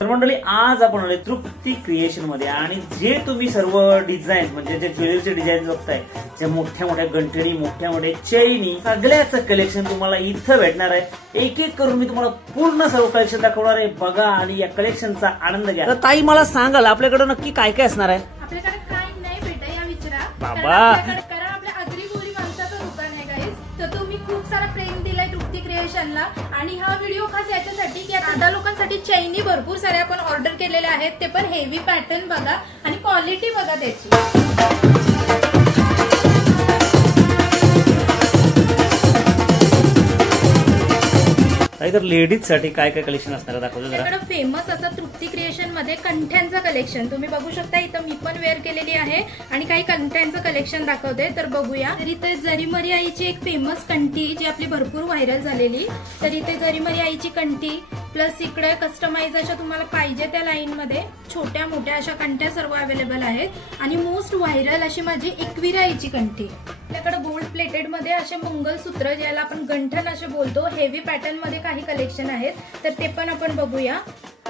तर मंडळी आज आपण आलोय तृप्ती क्रिएशन मध्ये आणि जे तुम्ही सर्व डिझाईन म्हणजे जे ज्वेलरीचे डिझाईन बघताय जे मोठ्या मोठ्या गंठणी मोठ्या मोठ्या चैनी सगळ्याचं कलेक्शन तुम्हाला इथं भेटणार आहे। एक एक करून मी तुम्हाला पूर्ण सर्व कलेक्शन दाखवणार आहे, बघा आणि या कलेक्शनचा आनंद घ्या। तर ताई मला सांगाल आपल्याकडे नक्की काय काय असणार आहे? आपल्याकडे काय नाही भेटत या विचारा बाबा कारण आपल्या आगरी गोळी माणसाचं दुकान आहे गाईस। तर तुम्ही खूप सारा प्रेम दिलाय तृप्ती क्रिएशनला आणि हा व्हिडिओ खास याच्यासाठी की आता लोकांसाठी चैनी भरपूर सारे आपण ऑर्डर केलेले आहेत, ते पण हेवी पॅटर्न बघा आणि क्वालिटी बघा त्याची। तर लेडीज साठी काय काय कलेक्शन असणार दाखवतो जरा। आपल्याकडे फेमस असं तृप्ती क्रिएशन मध्ये कंठ्यांचं कलेक्शन तुम्ही बघू शकता। इथं मी पण वेअर केलेली आहे आणि काही कंठ्यांचं कलेक्शन दाखवते, तर बघूया। तर इथे जरीमरी आईची एक फेमस कंठी जी आपली भरपूर व्हायरल झालेली, तर इथे जरीमरी आईची कंठी प्लस इकडे कस्टमाइज अशा तुम्हाला पाहिजे त्या लाईन मध्ये छोट्या मोठ्या अशा कंठ्या सर्व अवेलेबल आहेत आणि मोस्ट व्हायरल अशी माझी एकविरा आईची कंठी। आपल्याकडे गोल्ड प्लेटेड मध्ये असे मंगलसूत्र ज्याला आपण गंठन असे बोलतो हेवी पॅटर्न मध्ये काही कलेक्शन आहेत, तर ते पण आपण बघूया।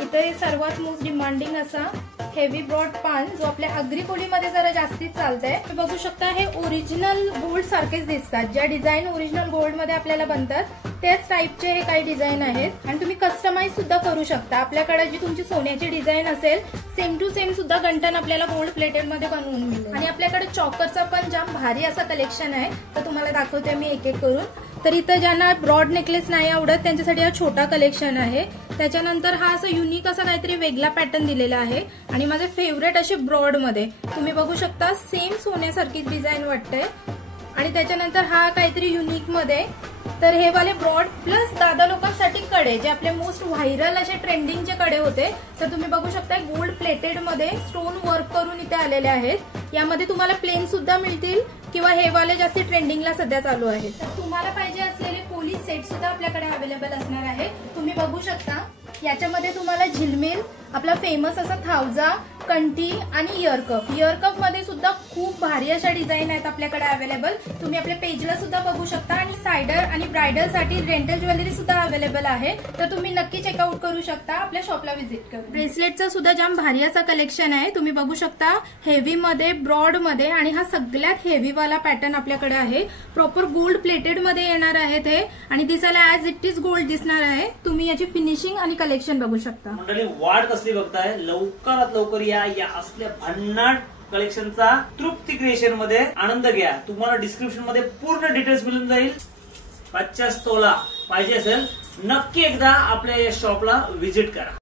इथे सर्वात मोस्ट डिमांडिंग असा हेवी ब्रॉड पान जो आपल्या आगरी कोळीमध्ये जरा जास्तीच चालतंय। बघू शकता हे ओरिजिनल गोल्ड सारखेच दिसतात, ज्या डिझाईन ओरिजिनल गोल्ड मध्ये आपल्याला बनतात त्याच टाइपचे हे काही डिझाईन आहेत आणि तुम्ही कस्टमाइज सुद्धा करू शकता। आपल्याकडे जी तुमची सोन्याची डिझाईन असेल सेम टू सेम सुद्धा गंठन आपल्याला गोल्ड प्लेटेड मध्ये बनवून मिळेल। आणि आपल्याकडे चॉकरचा पण जाम भारी असा कलेक्शन आहे, तर तुम्हाला दाखवते मी एक एक करून। तर इथं ज्यांना ब्रॉड नेकलेस नाही आवडत त्यांच्यासाठी हा छोटा कलेक्शन आहे। त्याच्यानंतर हा असं युनिक असा काहीतरी वेगळा पॅटर्न दिलेला आहे आणि माझे फेवरेट असे ब्रॉड मध्ये तुम्ही बघू शकता सेम सोन्यासारखी डिझाईन वाटते। आणि त्याच्यानंतर हा काहीतरी युनिक मध्ये, तर हे वाले ब्रॉड प्लस दादा लोकांसाठी कडे जे आपले मोस्ट व्हायरल असे ट्रेंडिंगचे कडे होते, तर तुम्ही बघू शकता गोल्ड प्लेटेड मध्ये स्टोन वर्क करून इथे आलेले आहेत। यामध्ये तुम्हाला प्लेन सुद्धा मिळतील किंवा हे वाले जास्त ट्रेंडिंगला सध्या चालू आहेत। तर तुम्हाला पाहिजे असलेले पोलीस सेट सुद्धा आपल्याकडे अवेलेबल असणार आहे। तुम्ही बघू शकता याच्यामध्ये तुम्हाला झिलमिल आपला फेमस असा थावजा कंठी आणि इयरकप मध्ये सुद्धा खूप भारी अशा डिझाईन आहेत आपल्याकडे अवेलेबल। तुम्ही आपल्या पेजला सुद्धा बघू शकता आणि सायडर आणि ब्रायडल साठी रेंटल ज्वेलरी सुद्धा अवेलेबल आहे, तर तुम्ही नक्की चेकआउट करू शकता आपल्या शॉपला व्हिजिट करून। ब्रेसलेटचा सुद्धा जाम भारी असा कलेक्शन आहे, तुम्ही बघू शकता हेवी मध्ये ब्रॉड मध्ये आणि हा सगळ्यात हेवी वाला पॅटर्न आपल्याकडे आहे। प्रॉपर गोल्ड प्लेटेड मध्ये येणार आहे ते आणि दिसायला ऍज इट इज गोल्ड दिसणार आहे। तुम्ही याची फिनिशिंग आणि कलेक्शन बघू शकता। मंडळी वाट कसली बघताय, लवकरात लवकर या असल्या भन्नाट कलेक्शनचा तृप्ती क्रिएशन मध्ये आनंद घ्या। तुम्हाला डिस्क्रिप्शन मध्ये पूर्ण डिटेल्स मिळून जाईल। 50 तोला पाहिजे असेल नक्की एकदा आपल्या या शॉपला व्हिजिट करा।